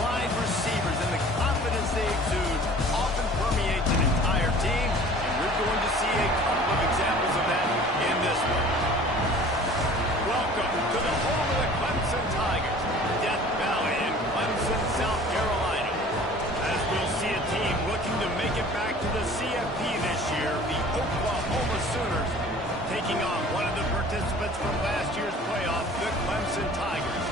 wide receivers and the confidence they exude often permeates an entire team, and we're going to see a couple of examples of that in this one. Welcome to the home of the Clemson Tigers, Death Valley in Clemson, South Carolina. As we'll see a team looking to make it back to the CFP this year, the Oklahoma Sooners, taking on one of the participants from last year's playoff, the Clemson Tigers.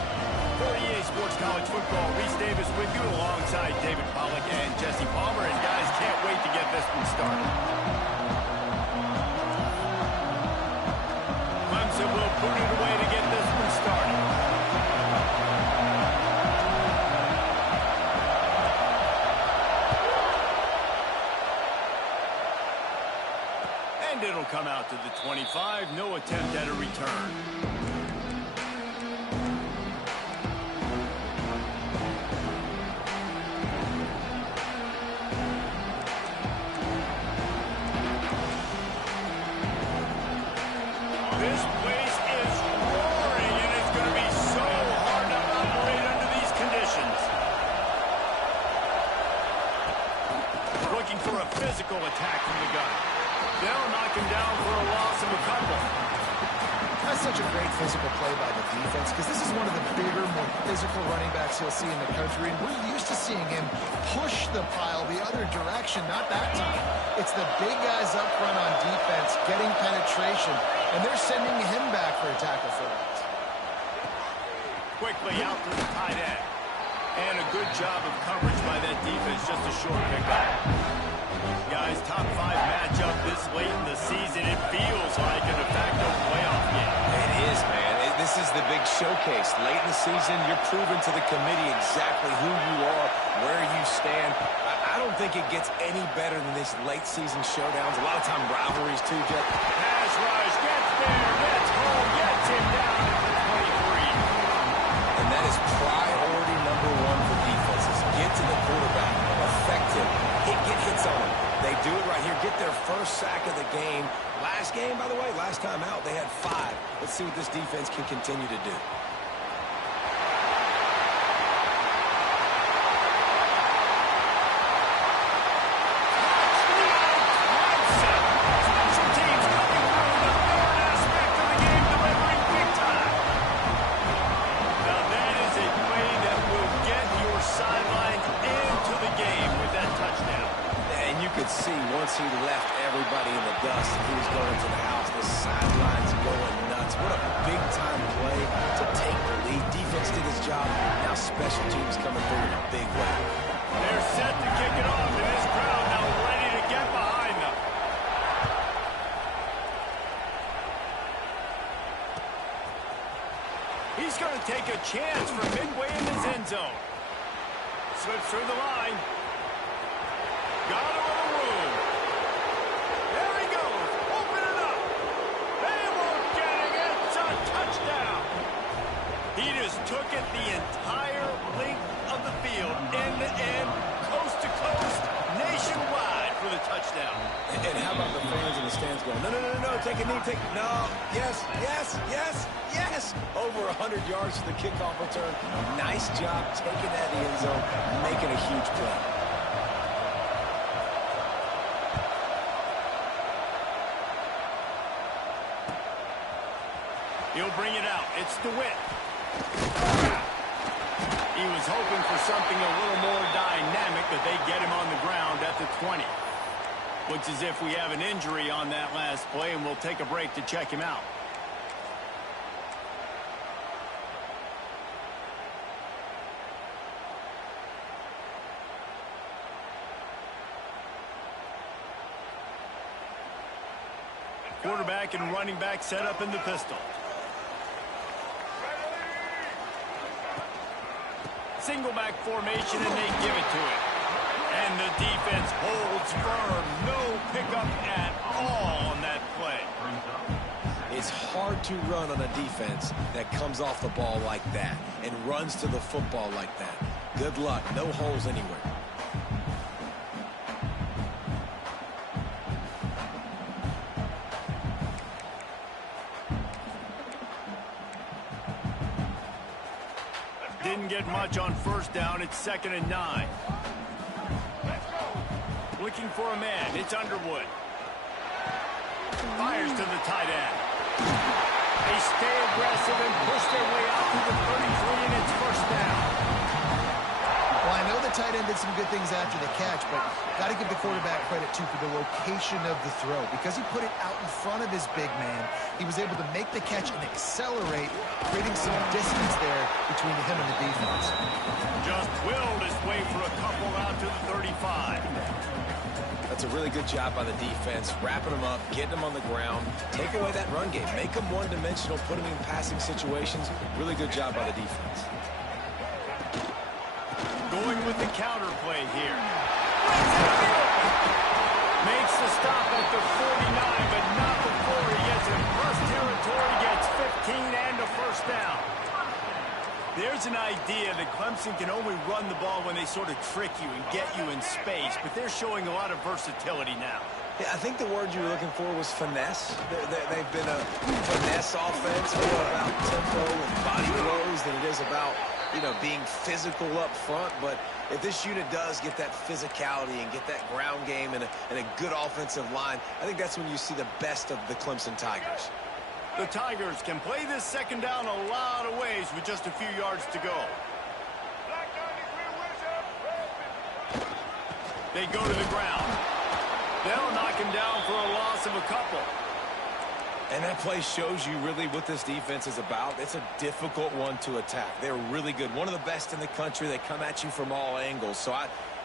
For EA Sports College Football, Reese Davis with you alongside David Pollack and Jesse Palmer. And guys, can't wait to get this one started. Clemson will boot it away to get this one started. And it'll come out to the 25. No attempt at a return. This place is roaring, and it's going to be so hard to operate under these conditions. Looking for a physical attack from the gun. They'll knock him down for a loss of a couple. That's such a great physical play by the defense because this is one of the bigger, more physical running backs you'll see in the country, and we're used to seeing him push the pile the other direction, not that time. It's the big guys up front on defense getting penetration, and they're sending him back for a tackle for loss. Quickly out to the tight end. And a good job of coverage by that defense, just a short pickup. Guys, top 5 matchup this late in the season. It feels like a de facto playoff game. It is, man. This is the big showcase. Late in the season, you're proving to the committee exactly who you are, where you stand. I don't think it gets any better than these late season showdowns. A lot of time rivalries, too, Jeff. Pass rush, gets there, gets home, gets him down at the 23. And that is priority number 1 for defenses. Get to the quarterback, affect him, get hits on him. They do it right here, get their first sack of the game. Last game, by the way, last time out, they had 5. Let's see what this defense can continue to do. See, once he left everybody in the dust and he was going to the house, the sidelines going nuts. What a big-time play to take the lead. Defense did his job. Now special teams coming through in a big way. They're set to kick it off, and this crowd now ready to get behind them. He's going to take a chance from midway in his end zone. Slips through the line. Got him on the room. There he goes. Open it up. They won't get it. It's a touchdown. He just took it the entire length of the field, end to end, coast to coast, nationwide for the touchdown. And how about the fans in the stands going, no, take a knee, no, yes. Over 100 yards to the kickoff return. Nice job taking that in the end zone, making a huge play. He'll bring it out. It's DeWitt. He was hoping for something a little more dynamic, but they get him on the ground at the 20. Looks as if we have an injury on that last play, and we'll take a break to check him out. Quarterback and running back set up in the pistol. Single back formation, and they give it to him. And the defense holds firm. No pickup at all on that play. It's hard to run on a defense that comes off the ball like that and runs to the football like that. Good luck. No holes anywhere. didn't get much on first down. It's 2nd and 9. Looking for a man. It's Underwood. Fires to the tight end. They stay aggressive and push their way out to the 33, and it's first down. Well, I know the tight end did some good things after the catch, but got to give the quarterback credit, too, for the location of the throw. Because he put it out in front of his big man, he was able to make the catch and accelerate, creating some distance there between him and the defense. Just willed his way for a couple out to the 35. That's a really good job by the defense, wrapping them up, getting them on the ground, take away that run game, make them one-dimensional, put them in passing situations. Really good job by the defense. Going with the counter play here. Makes the stop at the 49, but not before he gets in plus territory, gets 15 and a first down. There's an idea that Clemson can only run the ball when they sort of trick you and get you in space, but they're showing a lot of versatility now. Yeah, I think the word you were looking for was finesse. They've been a finesse offense, more about tempo and body blows than it is about, being physical up front. But if this unit does get that physicality and get that ground game and a good offensive line, I think that's when you see the best of the Clemson Tigers. The Tigers can play this second down a lot of ways with just a few yards to go. They go to the ground. They'll knock him down for a loss of a couple. And that play shows you really what this defense is about. It's a difficult one to attack. They're really good. One of the best in the country. They come at you from all angles. So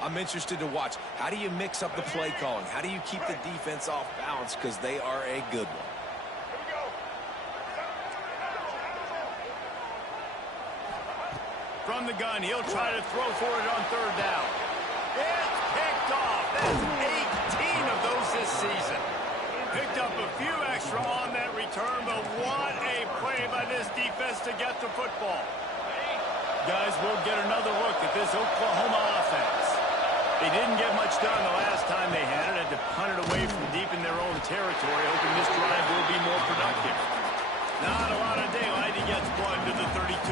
I'm interested to watch. How do you mix up the play calling? How do you keep the defense off balance? Because they are a good one. From the gun, he'll try to throw for it on third down. It's picked off. That's 18 of those this season. Picked up a few extra on that return, but what a play by this defense to get the football. Guys, we'll get another look at this Oklahoma offense. They didn't get much done the last time they had it. Had to punt it away from deep in their own territory, hoping this drive will be more productive. Not a lot of daylight. He gets blood to the 32.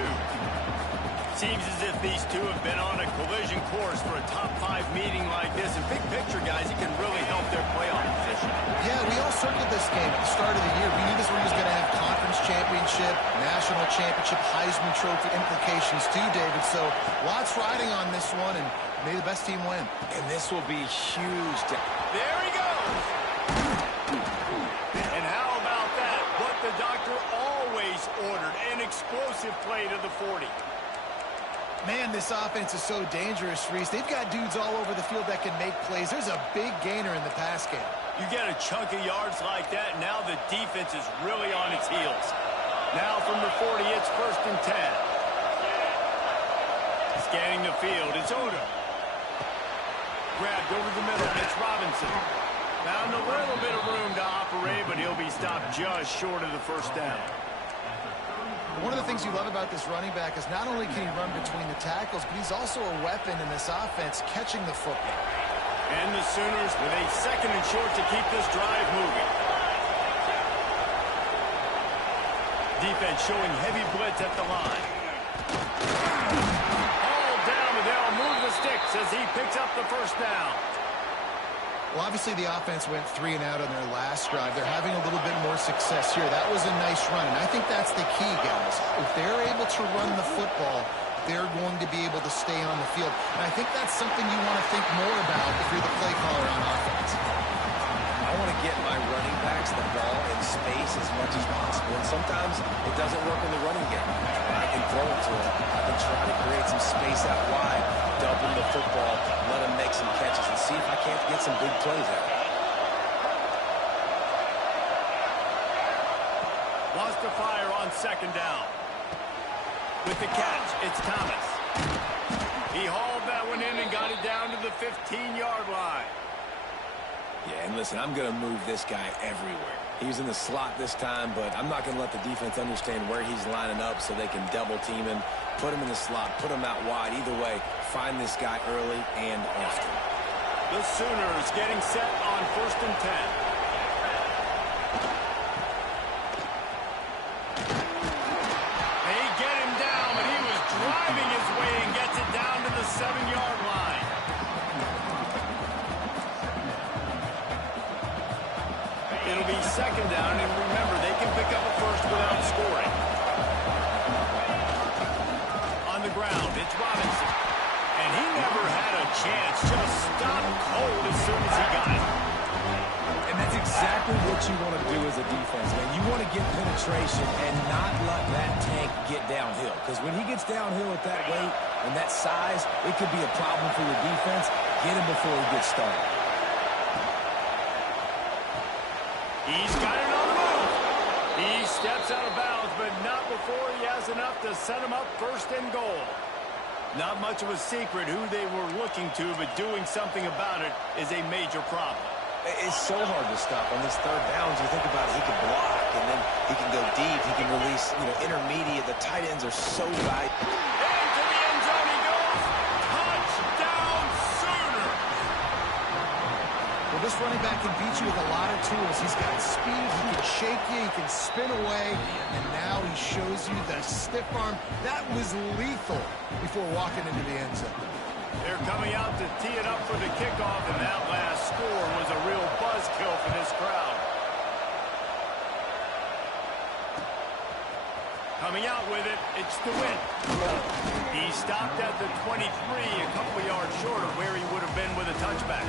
Seems as if these two have been on a collision course for a top-5 meeting like this. And big picture, guys, it can really help their playoff position. Yeah, we all circled this game at the start of the year. We knew this one was going to have conference championship, national championship, Heisman Trophy implications too, David. So lots riding on this one, and may the best team win. And this will be huge. There he goes. And how about that? What the doctor always ordered, an explosive play to the 40. Man, this offense is so dangerous, Reese. They've got dudes all over the field that can make plays. There's a big gainer in the pass game. You get a chunk of yards like that, now the defense is really on its heels. Now from the 40, it's 1st and 10. Scanning the field, it's Odom. Grabbed over the middle, it's Robinson. Found a little bit of room to operate, but he'll be stopped just short of the first down. One of the things you love about this running back is not only can he run between the tackles, but he's also a weapon in this offense catching the football. And the Sooners with a 2nd and short to keep this drive moving. Defense showing heavy blitz at the line. All down, and they'll move the sticks as he picks up the first down. Well, obviously the offense went 3 and out on their last drive. They're having a little bit more success here. That was a nice run, and I think that's the key, guys. If they're able to run the football, they're going to be able to stay on the field. And I think that's something you want to think more about if you're the play caller on offense. I want to get my running backs the ball in space as much as possible. And sometimes it doesn't work in the running game. When I can throw it to them, I can try to create some space out wide, dump them the football, let them make some catches, and see if I can't get some big plays out. Wants to fire on 2nd down. With the catch, it's Thomas. He hauled that one in and got it down to the 15-yard line. Yeah, and listen, I'm going to move this guy everywhere. He's in the slot this time, but I'm not going to let the defense understand where he's lining up so they can double team him, put him in the slot, put him out wide. Either way, find this guy early and often. The Sooners getting set on 1st and 10. They get him down, but he was driving his second down, and remember, they can pick up a first without scoring. On the ground, it's Robinson. And he never had a chance, just stopped cold as soon as he got it. And that's exactly what you want to do as a defense, man. You want to get penetration and not let that tank get downhill. Because when he gets downhill at that weight and that size, it could be a problem for your defense. Get him before he gets started. He's got it on the move. He steps out of bounds, but not before he has enough to set him up first and goal. Not much of a secret who they were looking to, but doing something about it is a major problem. It's so hard to stop on this third downs. You think about it, he can block, and then he can go deep. He can release, intermediate. The tight ends are so valuable. Into the end zone he goes. Touchdown, Sooner. Well, this running back can beat you with a lot of tools. He's got speed, he can shake you, he can spin away, and now he shows you the stiff arm. That was lethal before walking into the end zone. They're coming out to tee it up for the kickoff, and that last score was a real buzzkill for this crowd. Coming out with it, it's the win. He stopped at the 23, a couple of yards short of where he would have been with a touchback.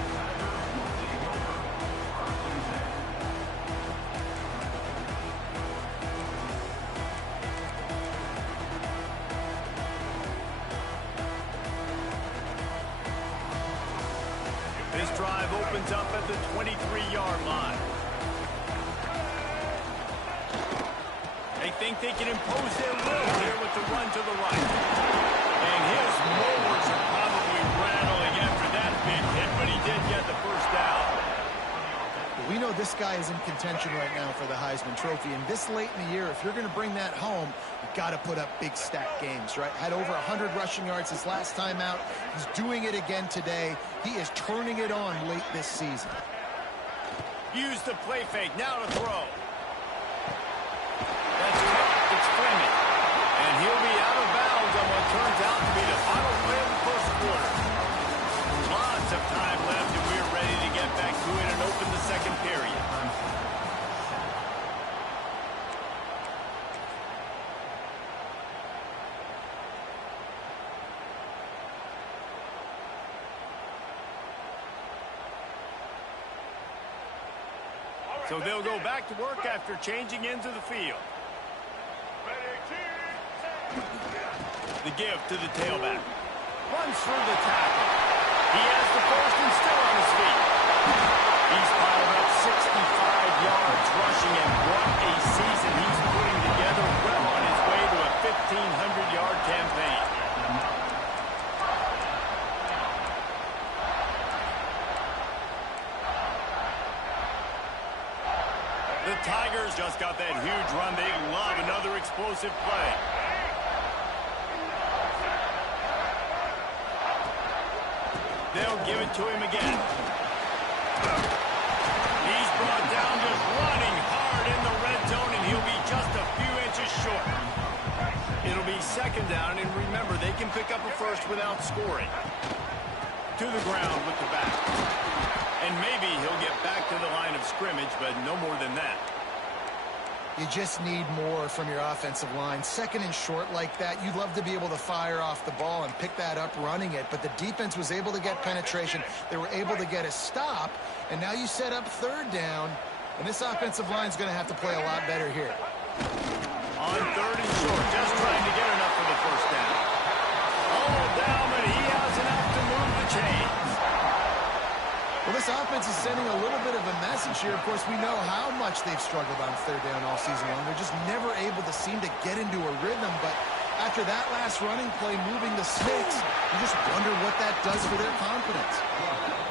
This drive opens up at the 23-yard line. They think they can impose their will here with the run to the right. And his mowers are probably rattling after that big hit, but he did get the first down. We know this guy is in contention right now for the Heisman Trophy, and this late in the year, if you're going to bring that home, you've got to put up big stat games, right? Had over 100 rushing yards his last time out. He's doing it again today. He is turning it on late this season. Use the play fake, now to throw. That's caught, it's Fleming. And he'll be out of bounds on what turns out to be the final play of the first quarter. Lots of time left, and we're ready to get back to it and open the second period. So they'll go back to work after changing into the field. The give to the tailback. Runs through the tackle. He has the first and still on his feet. He's piled up 65 yards rushing, and what a season he's putting together, well on his way to a 1,500-yard campaign. The Tigers just got that huge run. They love another explosive play. They'll give it to him again. He's brought down just running hard in the red zone, and he'll be just a few inches short. It'll be second down, and remember, they can pick up a first without scoring. To the ground with the back. And maybe he'll get back to the line of scrimmage, but no more than that. You just need more from your offensive line. Second and short like that, you'd love to be able to fire off the ball and pick that up running it, but the defense was able to get penetration. They were able to get a stop, and now you set up third down, and this offensive line is going to have to play a lot better here. On third and short, just trying to get enough for the first down. All down, but he has enough to move the chains. Well, this offense is sending a little bit of a message here. Of course, we know how much they've struggled on third down all season long. They're just never able to seem to get into a rhythm. But after that last running play, moving the sticks, you just wonder what that does for their confidence.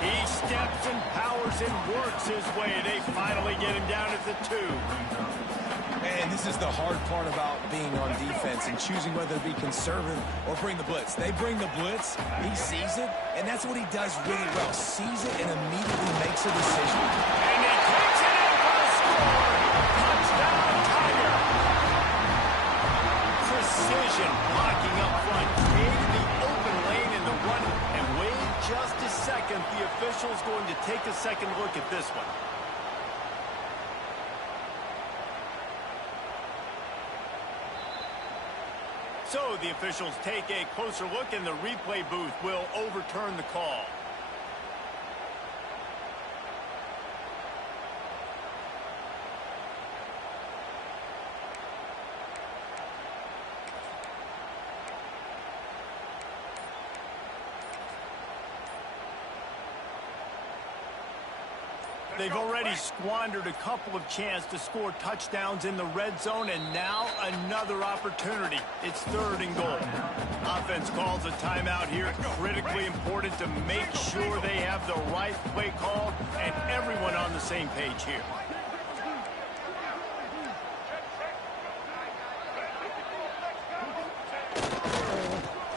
He steps and powers and works his way. They finally get him down at the 2. And this is the hard part about being on defense and choosing whether to be conservative or bring the blitz. They bring the blitz, he sees it, and that's what he does really well. Sees it and immediately makes a decision. And he takes it in for the score. Touchdown, Tiger. Precision blocking up front. Created the open lane in the run. And wait just a second. The official's going to take a second look at this one. So the officials take a closer look, and the replay booth will overturn the call. They've already squandered a couple of chances to score touchdowns in the red zone, and now another opportunity. It's 3rd and goal. Offense calls a timeout here. Critically important to make sure they have the right play called and everyone on the same page here.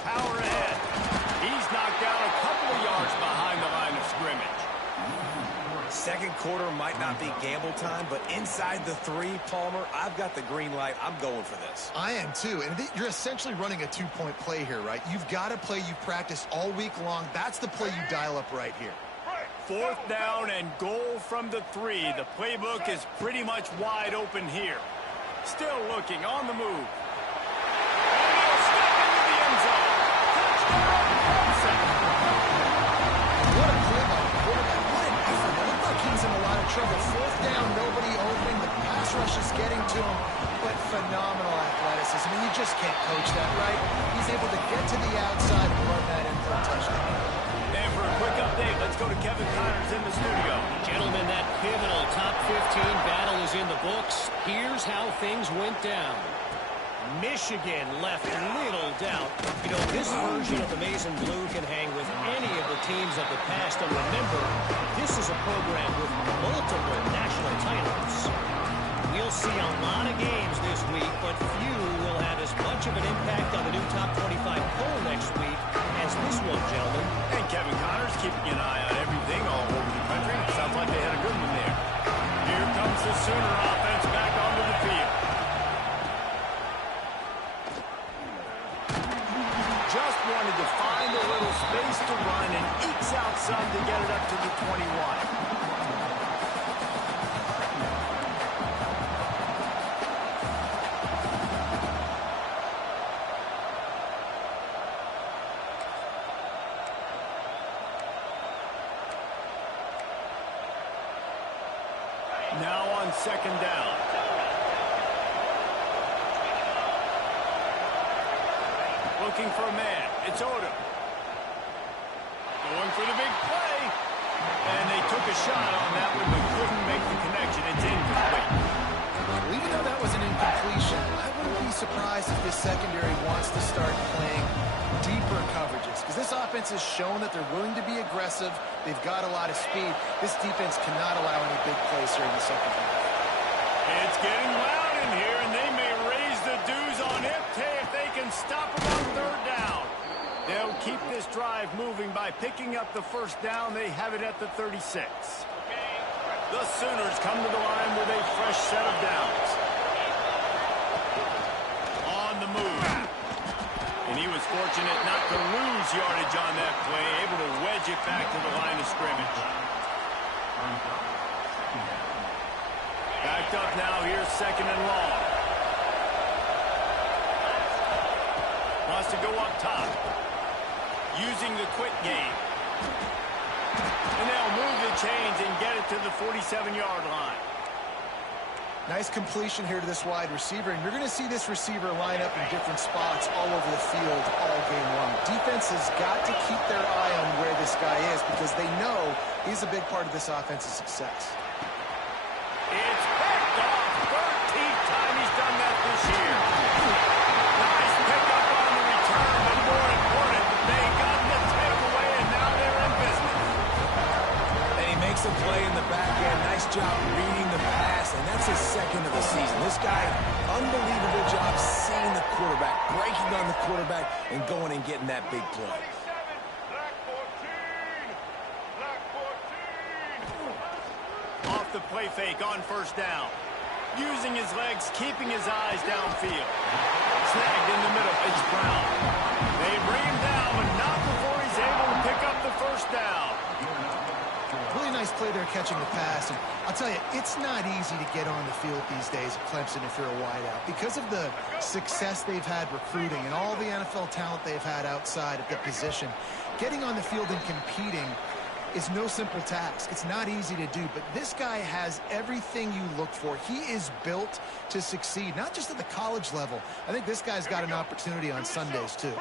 Power ahead. He's knocked down a couple of yards behind the line of scrimmage. Second quarter might not be gamble time, but inside the 3, Palmer, I've got the green light. I'm going for this. I am too, and you're essentially running a 2-point play here, right? You've got a play you practiced all week long. That's the play you dial up right here. 4th down and goal from the 3. The playbook is pretty much wide open here. Still looking on the move. And he'll step into the end zone. Touchdown, Clemson. What a play by the quarterback. What an effort. It looked like he was in a lot of trouble. 4th down, nobody open. The pass rush is getting to him, but phenomenal athleticism. I mean, you just can't coach that, right? He's able to get to the outside and run that in for a touchdown. And for a quick update, let's go to Kevin Connors in the studio. Gentlemen, that pivotal top 15 battle is in the books. Here's how things went down. Michigan left little doubt. You know, this version of the Maize and Blue can hang with any of the teams of the past. And remember, this is a program with multiple national titles. We'll see a lot of games this week, but few will have as much of an impact on the new top 25 poll next week as this one, gentlemen. And Kevin Connors keeping an eye on everything all over the country. Sounds like they had a good one there. Here comes the Sooner offense back onto the field. Just wanted to find a little space to run and ekes out some to get it up to the 21. Now on 2nd down. Looking for a man. It's Odom. Going for the big play. And they took a shot on that one, but couldn't make the connection. It's incomplete. Well, even though that was an incompletion, I wouldn't be surprised if this secondary wants to start playing deeper coverages, because this offense has shown that they're willing to be aggressive. They've got a lot of speed. This defense cannot allow any big plays here in the second half. It's getting loud in here, and they may raise the dues on Ipte if they can stop them on 3rd down. They'll keep this drive moving by picking up the 1st down. They have it at the 36. The Sooners come to the line with a fresh set of downs. On the move. And he was fortunate not to lose yardage on that play, able to wedge it back to the line of scrimmage. Backed up now, here's 2nd and long. Wants to go up top. Using the quick game. And they'll move the chains and get it to the 47-yard line. Nice completion here to this wide receiver, and you're going to see this receiver line up in different spots all over the field all game long. Defense has got to keep their eye on where this guy is, because they know he's a big part of this offense's success. It's picked off. 13th time he's done that this year. Nice pickup on the return, but more important, they got the takeaway, and now they're in business. And he makes a play in the back end. Nice job reading the pass, and that's his 2nd of the season. This guy, unbelievable job seeing the quarterback, breaking on the quarterback, and going and getting that big play. Off the play fake on 1st down. Using his legs, keeping his eyes downfield. Snagged in the middle. It's Brown. They bring him down, but not before he's able to pick up the 1st down. Really nice nice play there catching the pass. And I'll tell you, it's not easy to get on the field these days at Clemson if you're a wideout. Because of the success they've had recruiting and all the NFL talent they've had outside at the position, getting on the field and competing is no simple task. It's not easy to do, but this guy has everything you look for. He is built to succeed, not just at the college level. I think this guy's got an opportunity on Sundays, too.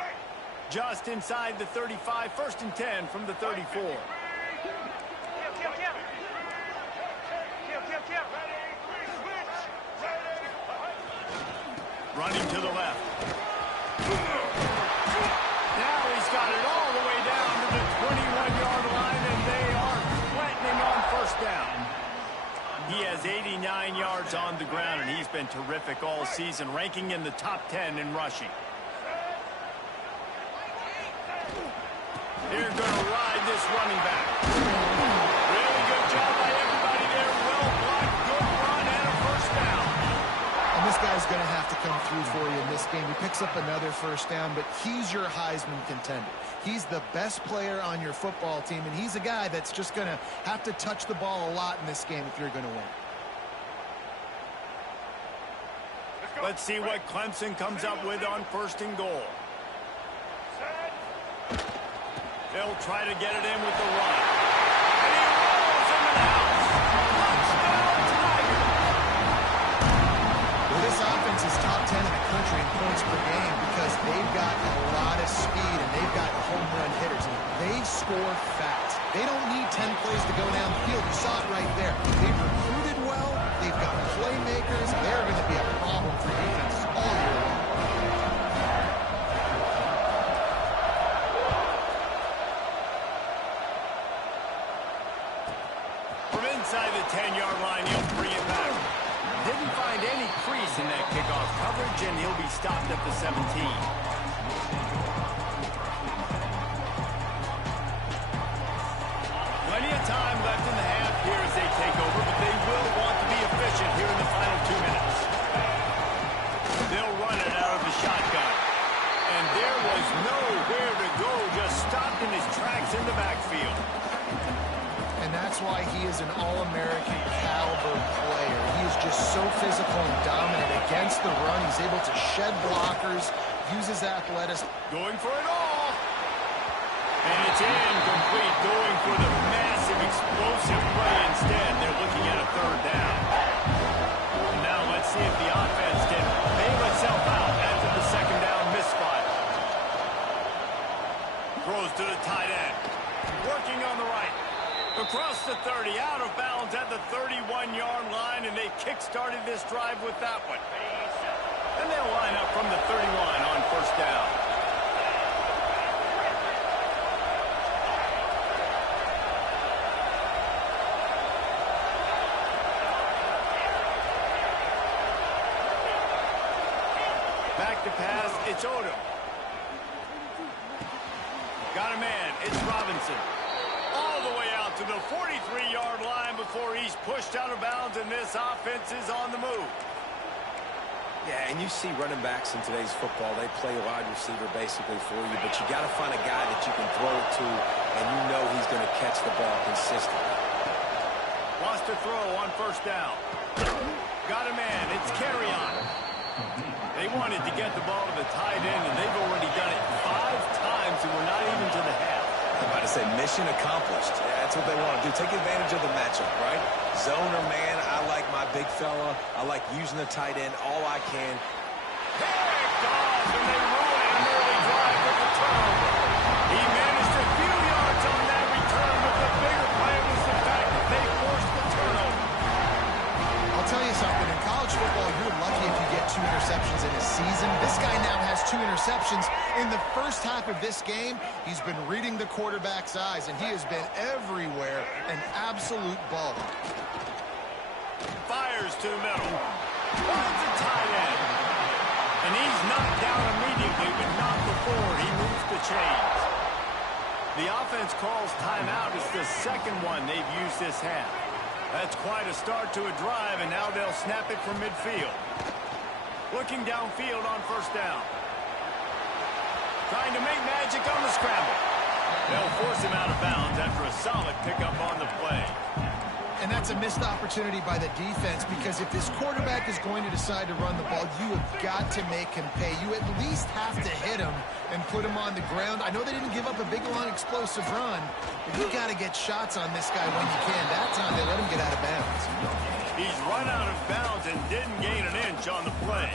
Just inside the 35, 1st and 10 from the 34. Running to the left. Now he's got it all the way down to the 21-yard line, and they are flattening on 1st down. He has 89 yards on the ground, and he's been terrific all season, ranking in the top 10 in rushing. They're going to ride this running back. Really good job by everybody there. Well blocked, good run, and a 1st down. And this guy's going to have to come through for you in this game. He picks up another 1st down, but he's your Heisman contender. He's the best player on your football team, and he's a guy that's just going to have to touch the ball a lot in this game if you're going to win. Let's see what Clemson comes up with on 1st and goal. They'll try to get it in with the run. And he rolls into the house. Touchdown, Tigers. Well, this offense is top 10 in the country in points per game because they've got a lot of speed and they've got home run hitters. They score fast. They don't need 10 plays to go down the field. You saw it right there. They've recruited well. They've got playmakers. They're going to be a problem for defenses all year long. Inside the 10-yard line, he'll bring it back. Didn't find any crease in that kickoff coverage, and he'll be stopped at the 17. Plenty of time left in the half here as they take over, but they will want to be efficient here in the final 2 minutes. They'll run it out of the shotgun. And there was nowhere to go, just stopped in his tracks in the backfield. And that's why he is an All-American caliber player. He is just so physical and dominant against the run. He's able to shed blockers, use his athleticism. Going for it all. And it's incomplete, going for the massive explosive play instead. They're looking at a 3rd down. Now let's see if the offense can bail itself out after the 2nd down misfire. Throws to the tight end. Working on the right. Across the 30, out of bounds at the 31-yard line, and they kick-started this drive with that one. And they'll line up from the 31 on 1st down. Back to pass, it's Odom. Got a man, it's Robinson. All the way out to the 43-yard line before he's pushed out of bounds, and this offense is on the move. Yeah, and you see running backs in today's football, they play wide receiver basically for you, but you got to find a guy that you can throw it to, and you know he's going to catch the ball consistently. Wants to throw on 1st down. Got a man, it's Carry-On. They wanted to get the ball to the tight end, and they've already done it 5 times, and we're not even to the half. I'm about to say mission accomplished. Yeah, that's what they want to do. Take advantage of the matchup, right? Zone or man, I like my big fella. I like using the tight end all I can. Picked off, and they ruin an early drive with the turnover. He managed a few yards on that return, but the bigger play was the fact that they forced the turnover. I'll tell you something. In college football, you're lucky if you get 2 interceptions in a season. This guy now has 2 interceptions. In the first half of this game, he's been reading the quarterback's eyes, and he has been everywhere, an absolute baller. Fires to the middle. Finds a tight end. And he's knocked down immediately, but not before he moves the chains. The offense calls timeout. It's the 2nd one they've used this half. That's quite a start to a drive, and now they'll snap it from midfield. Looking downfield on 1st down. Trying to make magic on the scramble. They'll force him out of bounds after a solid pickup on the play. And that's a missed opportunity by the defense, because if this quarterback is going to decide to run the ball, you have got to make him pay. You at least have to hit him and put him on the ground. I know they didn't give up a big, long, explosive run, but you got to get shots on this guy when you can. That time they let him get out of bounds. He's run out of bounds and didn't gain an inch on the play.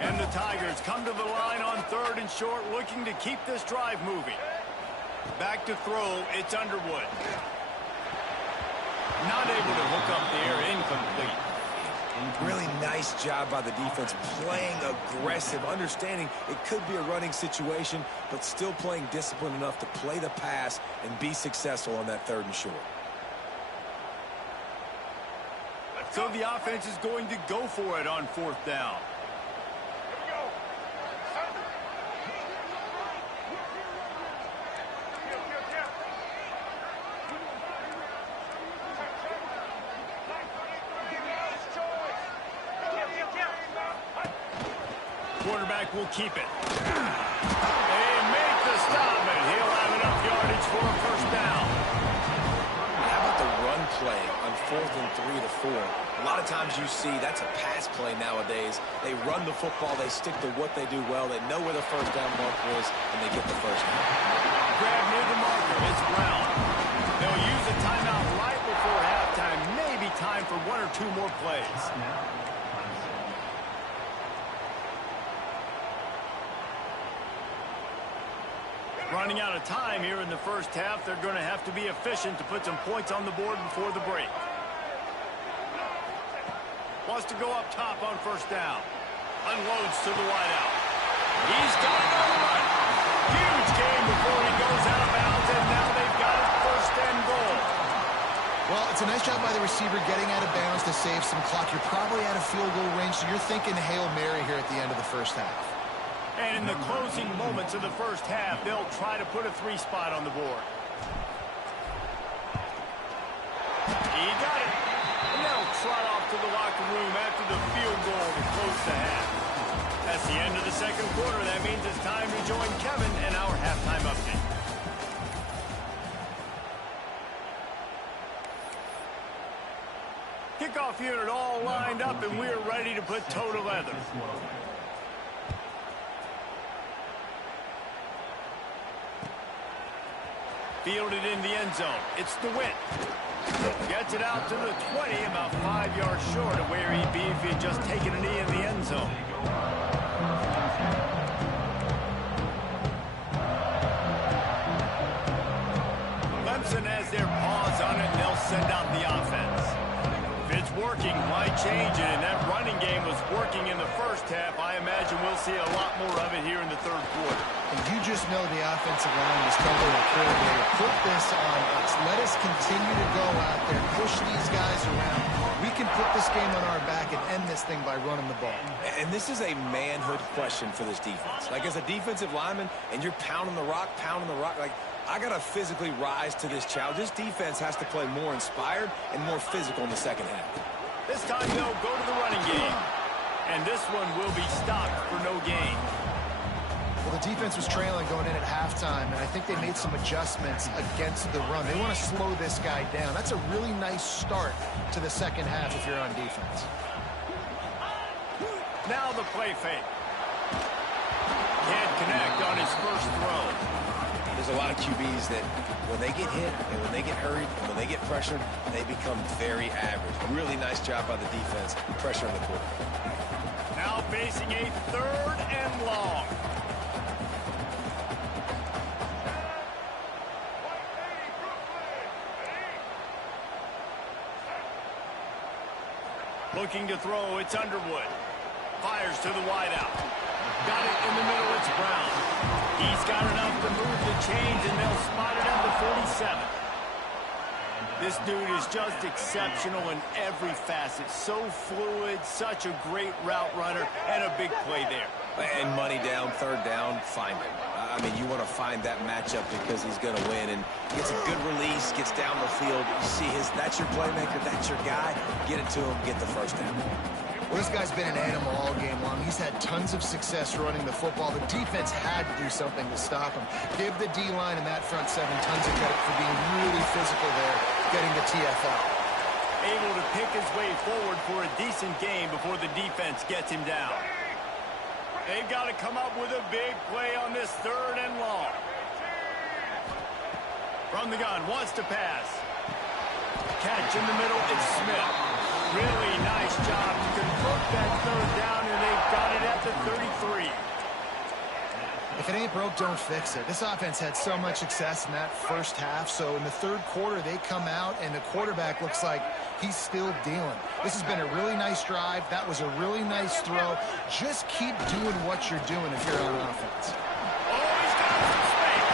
And the Tigers come to the line on 3rd and short, looking to keep this drive moving. Back to throw, it's Underwood. Not able to hook up the air, incomplete. Really nice job by the defense, playing aggressive, understanding it could be a running situation, but still playing disciplined enough to play the pass and be successful on that 3rd and short. So the offense is going to go for it on 4th down. Quarterback will keep it. They make the stop, and he'll have enough yardage for a 1st down. How about the run play on 4th and 3 to 4? A lot of times you see that's a pass play nowadays. They run the football, they stick to what they do well, they know where the 1st down mark is, and they get the 1st down. Grab near the marker, it's Brown. They'll use a timeout right before halftime, maybe time for 1 or 2 more plays. Running out of time here in the 1st half, they're going to have to be efficient to put some points on the board before the break. Wants to go up top on 1st down. Unloads to the wideout. He's got it on the run. Huge game before he goes out of bounds, and now they've got it 1st and goal. Well, it's a nice job by the receiver getting out of bounds to save some clock. You're probably out of field goal range, so you're thinking Hail Mary here at the end of the 1st half. And in the closing moments of the 1st half, they'll try to put a 3 spot on the board. He got it. And they'll trot off to the locker room after the field goal to close the half. That's the end of the 2nd quarter. That means it's time to join Kevin in our halftime update. Kickoff unit all lined up, and we're ready to put toe to leather. Fielded in the end zone. It's DeWitt. Gets it out to the 20, about 5 yards short of where he'd be if he'd just taken a knee in the end zone. Clemson has their paws on it, and they'll send out the offense. If it's working, why change it? And that running game was working in the 1st half. I imagine we'll see a lot more of it here in the 3rd quarter. And you just know the offensive line is telling their coordinator, put this on us. Let us continue to go out there, push these guys around. We can put this game on our back and end this thing by running the ball. And this is a manhood question for this defense. Like, as a defensive lineman, and you're pounding the rock, like, I got to physically rise to this challenge. This defense has to play more inspired and more physical in the 2nd half. This time they'll go to the running game. And this one will be stopped for no gain. Well, the defense was trailing going in at halftime, and I think they made some adjustments against the run. They want to slow this guy down. That's a really nice start to the 2nd half if you're on defense. Now the play fake. Can't connect on his 1st throw. There's a lot of QBs that when they get hit and when they get hurried and when they get pressured, they become very average. Really nice job by the defense, pressuring the quarterback. Now facing a 3rd and long. Looking to throw, it's Underwood. Fires to the wideout. Got it in the middle, it's Brown. He's got enough to move the chains, and they'll spot it at the 47. This dude is just exceptional in every facet. So fluid, such a great route runner, and a big play there. And money down, third down, find him. I mean, you want to find that matchup because he's going to win. And gets a good release, gets down the field. You see that's your playmaker, that's your guy. Get it to him, get the first down. Well, this guy's been an animal all game long. He's had tons of success running the football. The defense had to do something to stop him. Give the D-line and that front seven tons of credit for being really physical there, getting the TFL. Able to pick his way forward for a decent game before the defense gets him down. They've got to come up with a big play on this 3rd and long. From the gun, wants to pass. Catch in the middle, it's Smith. Really nice job to convert that 3rd down, and they've got it at the 33. If it ain't broke, don't fix it. This offense had so much success in that first half, so in the 3rd quarter, they come out, and the quarterback looks like he's still dealing. This has been a really nice drive. That was a really nice throw. Just keep doing what you're doing if you're on offense. Oh, he's got some space.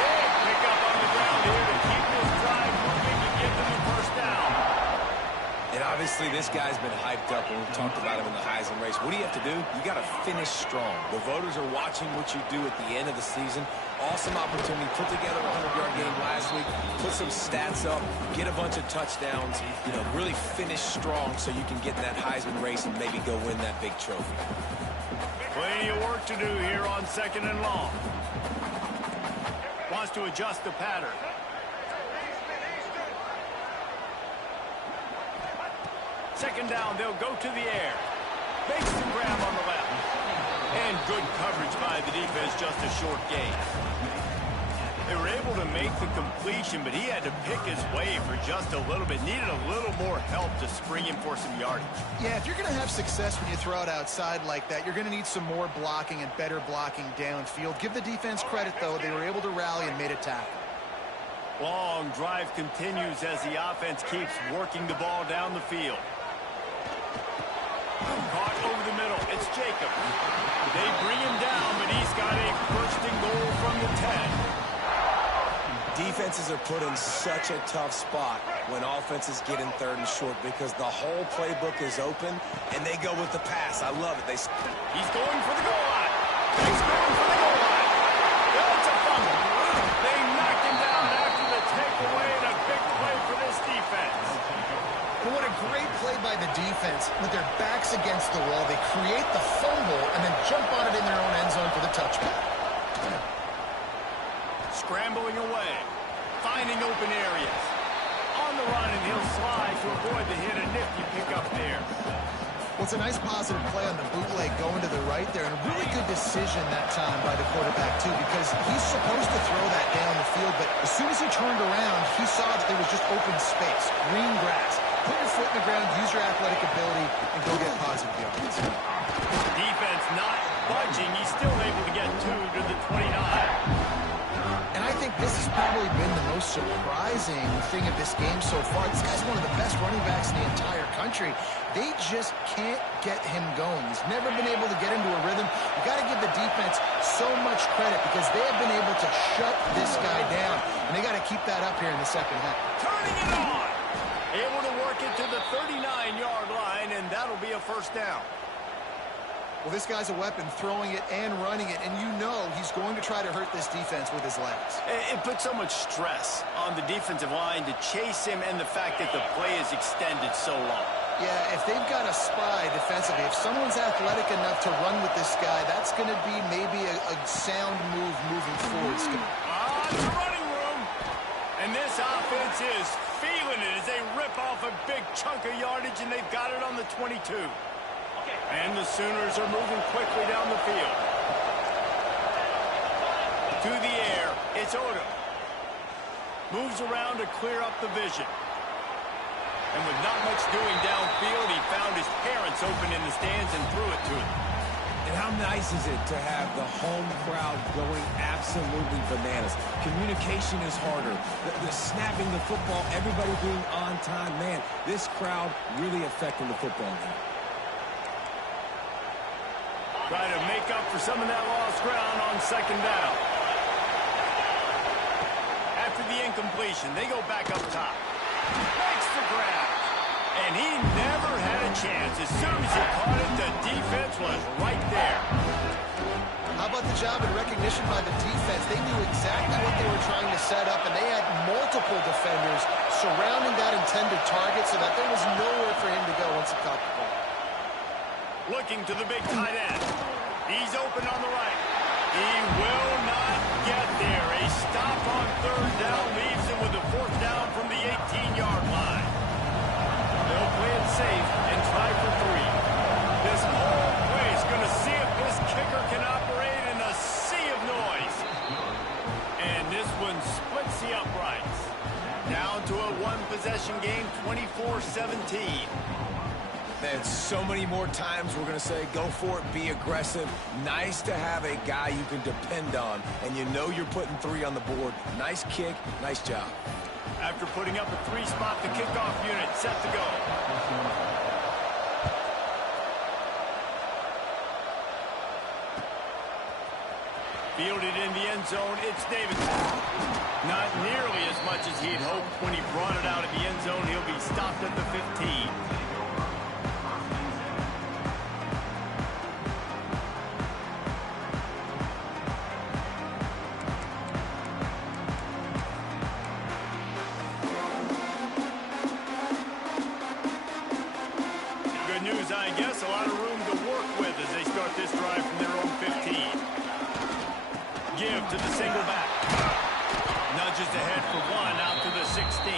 Big pickup on the ground here to keep this drive moving and give them the first down. And obviously, this guy's been hyped up, and we've talked about him in the Heisman race. What do you have to do? You got to finish strong. The voters are watching what you do at the end of the season. Awesome opportunity. Put together a 100-yard game last week. Put some stats up. Get a bunch of touchdowns. You know, really finish strong so you can get in that Heisman race and maybe go win that big trophy. Plenty of work to do here on 2nd and long. Wants to adjust the pattern. Second down, they'll go to the air. Makes the grab on the left. And good coverage by the defense, just a short gain. They were able to make the completion, but he had to pick his way for just a little bit. Needed a little more help to spring him for some yardage. Yeah, if you're going to have success when you throw it outside like that, you're going to need some more blocking and better blocking downfield. Give the defense credit, though. They were able to rally and made a tackle. Long drive continues as the offense keeps working the ball down the field. Caught over the middle. It's Jacob. They bring him down, but he's got a 1st and goal from the 10. Defenses are put in such a tough spot when offenses get in 3rd and short because the whole playbook is open, and they go with the pass. I love it. He's going for the goal line. He's going for the goal line. It's a fumble. They knocked him down after the takeaway, and a big play for this defense. And what a great play by the defense. With their backs against the wall, they create the fumble and then jump on it in their own end zone for the touchback. Scrambling away, finding open areas. On the run, and he'll slide to avoid the hit. A nifty pickup there. Well, it's a nice positive play on the bootleg going to the right there, and a really good decision that time by the quarterback, too, because he's supposed to throw that down the field, but as soon as he turned around, he saw that there was just open space, green grass. Put your foot in the ground, use your athletic ability, and go get positive yards. Defense not budging. He's still able to get 2 to the 29. And I think this has probably been the most surprising thing of this game so far. This guy's one of the best running backs in the entire country. They just can't get him going. He's never been able to get into a rhythm. You got to give the defense so much credit because they have been able to shut this guy down. And they got to keep that up here in the second half. Turning it on. Able to work it to the 39-yard line, and that'll be a 1st down. Well, this guy's a weapon, throwing it and running it, and you know he's going to try to hurt this defense with his legs. It puts so much stress on the defensive line to chase him and the fact that the play is extended so long. Yeah, if they've got a spy defensively, if someone's athletic enough to run with this guy, that's going to be maybe a sound move moving forward. It's running room. And this offense is feeling it as they rip off a big chunk of yardage, and they've got it on the 22. And the Sooners are moving quickly down the field. To the air, it's Odom. Moves around to clear up the vision. And with not much doing downfield, he found his parents open in the stands and threw it to them. And how nice is it to have the home crowd going absolutely bananas? Communication is harder. The snapping the football, everybody being on time. Man, this crowd really affecting the football game. Trying to make up for some of that lost ground on 2nd down. After the incompletion, they go back up top. Makes the grab. And he never had a chance. As soon as he caught it, the defense was right there. How about the job and recognition by the defense? They knew exactly what they were trying to set up, and they had multiple defenders surrounding that intended target so that there was nowhere for him to go once he caught the ball. Looking to the big tight end. He's open on the right. He will not get there. A stop on third down leaves him with a fourth down from the 18-yard line. They'll play it safe and try for 3. This whole play is going to see if this kicker can operate in a sea of noise. And this one splits the uprights. Down to a one-possession game, 24-17. Man, so many more times we're going to say, go for it, be aggressive. Nice to have a guy you can depend on, and you know you're putting 3 on the board. Nice kick, nice job. After putting up a 3-spot, the kickoff unit set to go. Fielded in the end zone, it's Davidson. Not nearly as much as he'd hoped when he brought it out of the end zone. He'll be stopped at the 15. Good news, I guess. A lot of room to work with as they start this drive from their own 15. Give to the single back. Nudges ahead for 1 out to the 16.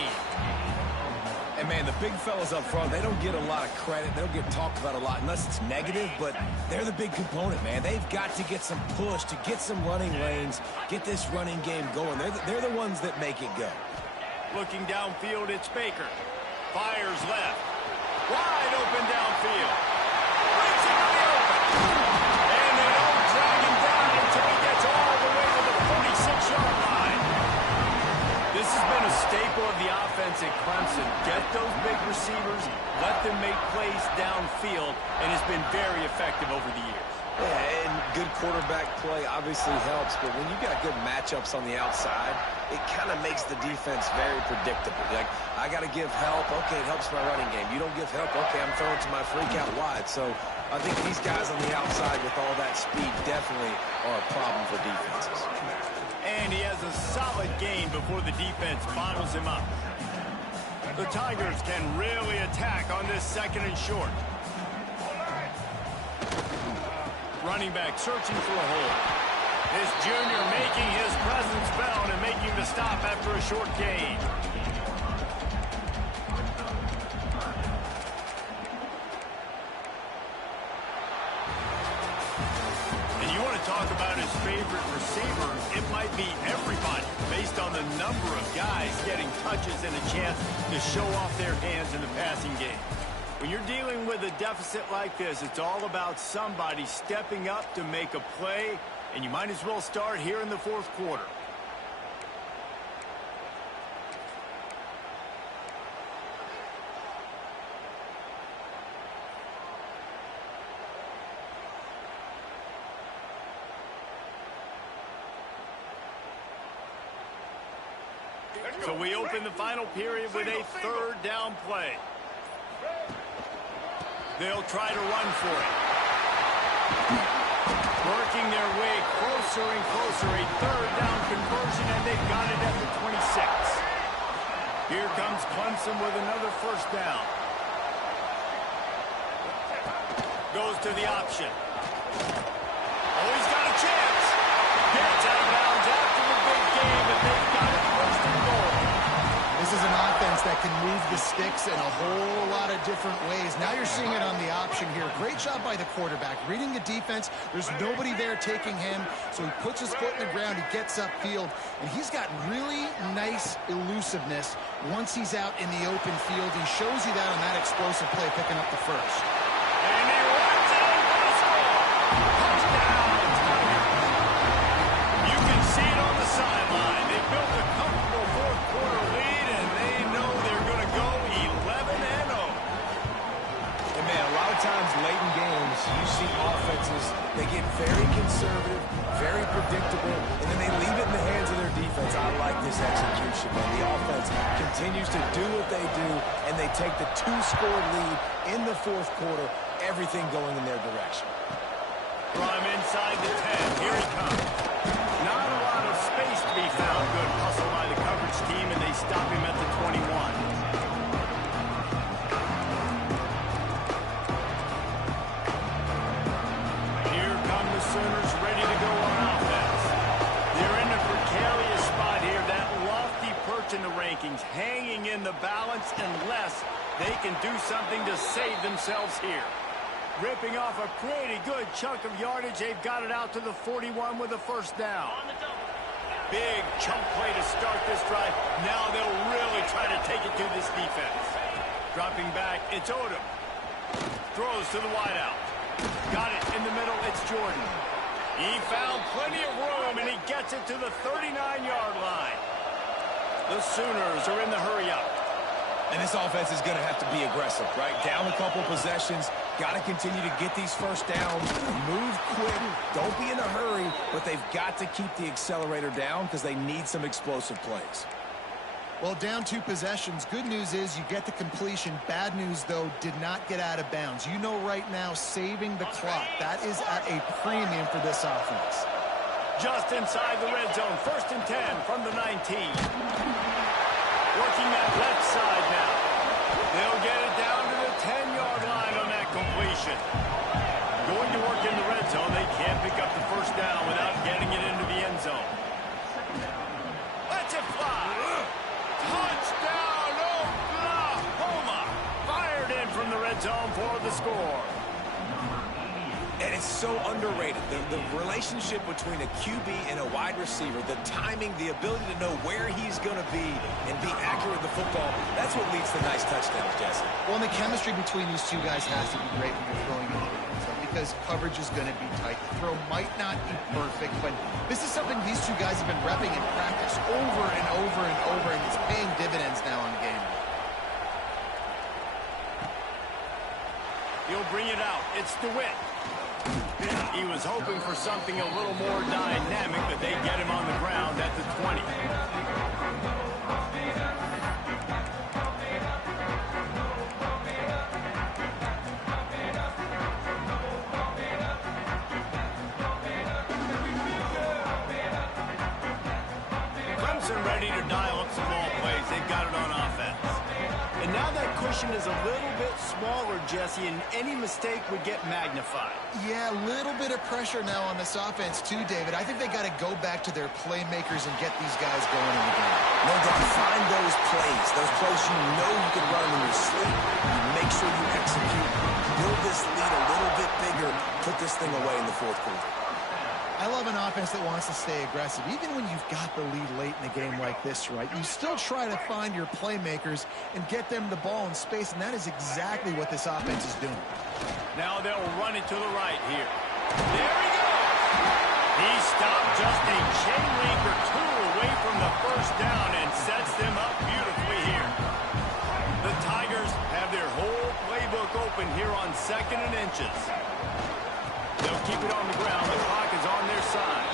And, man, the big fellas up front, they don't get a lot of credit. They don't get talked about a lot unless it's negative, but they're the big component, man. They've got to get some push, to get some running lanes, get this running game going. They're the ones that make it go. Looking downfield, it's Baker. Fires left. Wide open downfield. Brings him to the open. And they don't drag him down until he gets all the way to the 46-yard line. This has been a staple of the offense at Clemson. Get those big receivers, let them make plays downfield, and it's been very effective over the years. Yeah, and good quarterback play obviously helps, but when you got good matchups on the outside, it kind of makes the defense very predictable. Like, I got to give help. Okay, it helps my running game. You don't give help. Okay, I'm throwing to my freak out wide. So I think these guys on the outside with all that speed definitely are a problem for defenses. And he has a solid gain before the defense bottles him up. The Tigers can really attack on this 2nd and short. Running back searching for a hole. This junior making his presence felt and making the stop after a short gain. And you want to talk about his favorite receiver, it might be everybody based on the number of guys getting touches and a chance to show off their hands in the passing game. When you're dealing with a deficit like this, it's all about somebody stepping up to make a play, and you might as well start here in the 4th quarter. So we open the final period with a 3rd down play. They'll try to run for it. Working their way closer and closer. A 3rd down conversion, and they've got it at the 26. Here comes Clemson with another 1st down. Goes to the option. Oh, he's got a chance. Gets out of bounds after the big game, and they've got it 1st and goal. This is an offense that can move the sticks in a whole lot of different ways. Now you're seeing it on the option here. Great job by the quarterback. Reading the defense, there's nobody there taking him, so he puts his foot in the ground, he gets upfield, and he's got really nice elusiveness once he's out in the open field. He shows you that on that explosive play, picking up the 1st. And he runs it in for the score. Touchdown, Tigers. You can see it on the sideline. They built a comfortable 4th quarter lead, and they know they're going to go 11-0. And, man, a lot of times late in games, you see offenses, they get very conservative, very predictable, and then they leave it in the hands of their defense. I like this execution, man. The offense continues to do what they do, and they take the 2-score lead in the fourth quarter, everything going in their direction. From inside the 10, here he comes. Not a lot of space to be found. Good hustle by the coverage team, and they stop him at the 21. Here come the Sooners ready to go on offense. They're in a precarious spot here. That lofty perch in the rankings, hanging in the balance unless they can do something to save themselves here. Ripping off a pretty good chunk of yardage. They've got it out to the 41 with a first down. Big chunk play to start this drive. Now they'll really try to take it to this defense. Dropping back, it's Odom. Throws to the wideout. Got it in the middle, it's Jordan. He found plenty of room, and he gets it to the 39-yard line. The Sooners are in the hurry-up. And this offense is going to have to be aggressive, right? Down a couple possessions. Got to continue to get these first downs. Move quick. Don't be in a hurry. But they've got to keep the accelerator down because they need some explosive plays. Well, down 2 possessions. Good news is you get the completion. Bad news, though, did not get out of bounds. You know right now, saving the clock. That is at a premium for this offense. Just inside the red zone. 1st and 10 from the 19. Working that left side now. They'll get it down to the 10-yard line on that completion. Going to work in the red zone. They can't pick up the first down without getting it into the end zone. Let's it fly. Touchdown, Oklahoma. Fired in from the red zone for the score. And it's so underrated. The relationship between a QB and a wide receiver, the timing, the ability to know where he's going to be and be accurate with the football, that's what leads to nice touchdowns, Jesse. Well, and the chemistry between these two guys has to be great when you're throwing into the end zone because coverage is going to be tight. The throw might not be perfect, but this is something these two guys have been repping in practice over and over and over, and it's paying dividends now on game day. He'll bring it out. It's DeWitt. He was hoping for something a little more dynamic, but they get him on the ground at the 20. Clemson ready to dial up some ball plays. They've got it on offense. And now that cushion is a little bit smaller, Jesse, and any mistake would get magnified. Yeah, a little bit of pressure now on this offense too, David. I think they got to go back to their playmakers and get these guys going in the game. No doubt, find those plays you know you can run in your sleep. You make sure you execute, build this lead a little bit bigger, put this thing away in the fourth quarter. I love an offense that wants to stay aggressive. Even when you've got the lead late in a game like this, right, you still try to find your playmakers and get them the ball in space, and that is exactly what this offense is doing. Now they'll run it to the right here. There he goes. He stopped just a chain link or 2 away from the first down and sets them up beautifully here. The Tigers have their whole playbook open here on 2nd and inches. They'll keep it on the ground. The clock is on their side.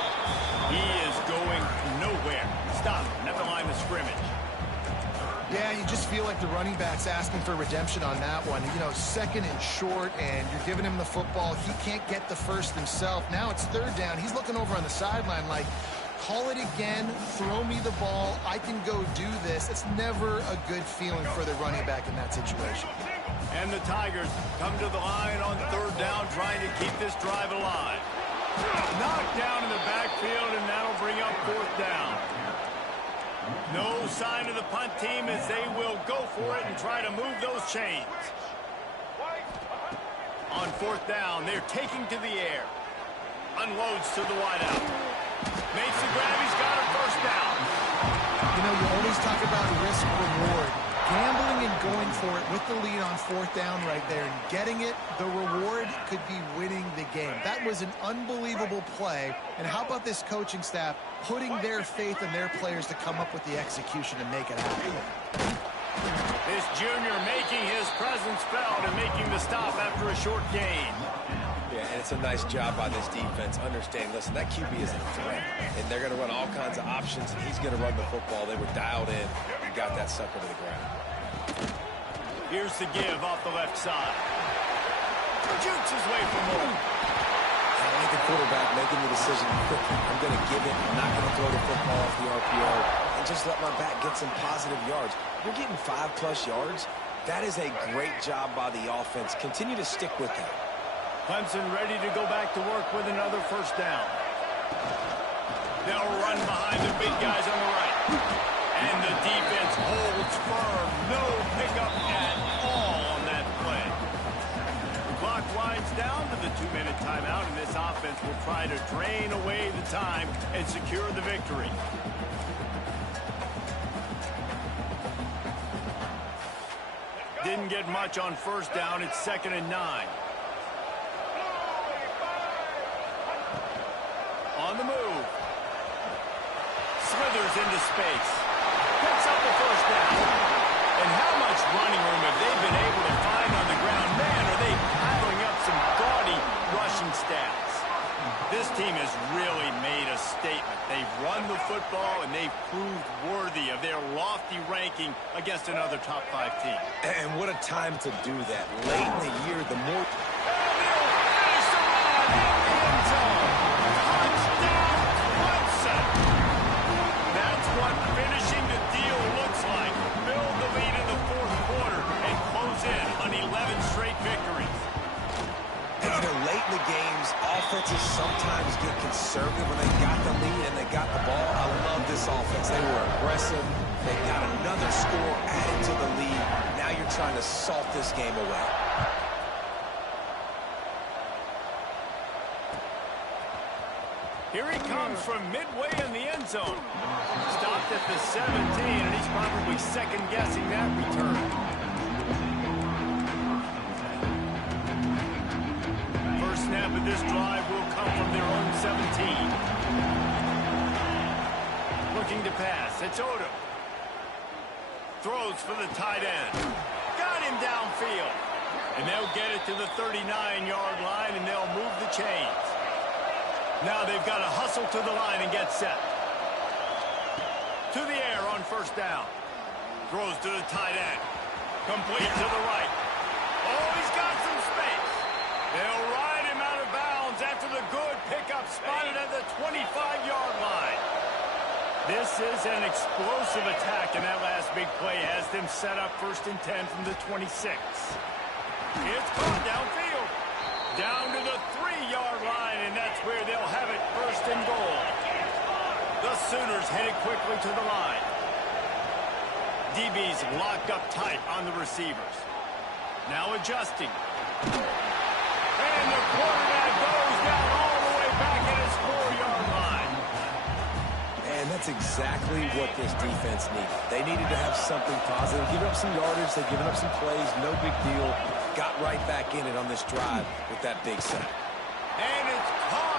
He is going nowhere. Stop at the line of scrimmage. Yeah, you just feel like the running back's asking for redemption on that one. You know, 2nd and short, and you're giving him the football. He can't get the first himself. Now it's 3rd down. He's looking over on the sideline like, call it again, throw me the ball, I can go do this. It's never a good feeling for the running back in that situation. And the Tigers come to the line on 3rd down, trying to keep this drive alive. Knocked down in the backfield, and that'll bring up 4th down. No sign of the punt team as they will go for it and try to move those chains. On 4th down, they're taking to the air. Unloads to the wideout. Makes the grab, he's got a first down. You know, you always talk about risk-reward. Gambling and going for it with the lead on 4th down right there and getting it, the reward could be winning the game. That was an unbelievable play. And how about this coaching staff putting their faith in their players to come up with the execution and make it happen? This junior making his presence felt and making the stop after a short gain. Yeah, and it's a nice job by this defense. Understand, listen, that QB is a threat, and they're going to run all kinds of options, and he's going to run the football. They were dialed in and got that sucker to the ground. Here's the give off the left side. Jukes his way for more. I like the quarterback making the decision quickly. I'm going to give it. I'm not going to throw the football off the RPO and just let my back get some positive yards. You're getting 5+ yards. That is a great job by the offense. Continue to stick with that. Clemson ready to go back to work with another first down. They'll run behind the big guys on the right. And the defense holds firm. No pickup at all on that play. The clock winds down to the 2-minute timeout, and this offense will try to drain away the time and secure the victory. Didn't get much on first down. It's 2nd and 9. On the move. Slithers into space. Picks up the first down. And how much running room have they been able to find on the ground? Man, are they piling up some gaudy rushing stats. This team has really made a statement. They've run the football, and they've proved worthy of their lofty ranking against another top 5 team. And what a time to do that. Late in the year, the more... Finishing the deal looks like. Build the lead in the 4th quarter and close in on 11 straight victories. And, late in the games, offenses sometimes get conservative when they got the lead and they got the ball. I love this offense. They were aggressive. They got another score added to the lead. Now you're trying to salt this game away. Here he comes from midway in the end zone. Stopped at the 17, and he's probably second-guessing that return. First snap of this drive will come from their own 17. Looking to pass. It's Odom. Throws for the tight end. Got him downfield. And they'll get it to the 39-yard line, and they'll move the chains. Now they've got to hustle to the line and get set. To the air on first down. Throws to the tight end. Complete to the right. Oh, he's got some space. They'll ride him out of bounds after the good pickup spotted at the 25-yard line. This is an explosive attack, and that last big play has them set up 1st and 10 from the 26. It's caught downfield. Down to the 3-yard line, and that's where they'll have it 1st and goal. The Sooners headed quickly to the line. DB's locked up tight on the receivers. Now adjusting. And the quarterback goes down all the way back at his 4-yard line. And that's exactly what this defense needed. They needed to have something positive. Give up some yardage. They've given up some plays. No big deal. Got right back in it on this drive with that big sack. And it's caught.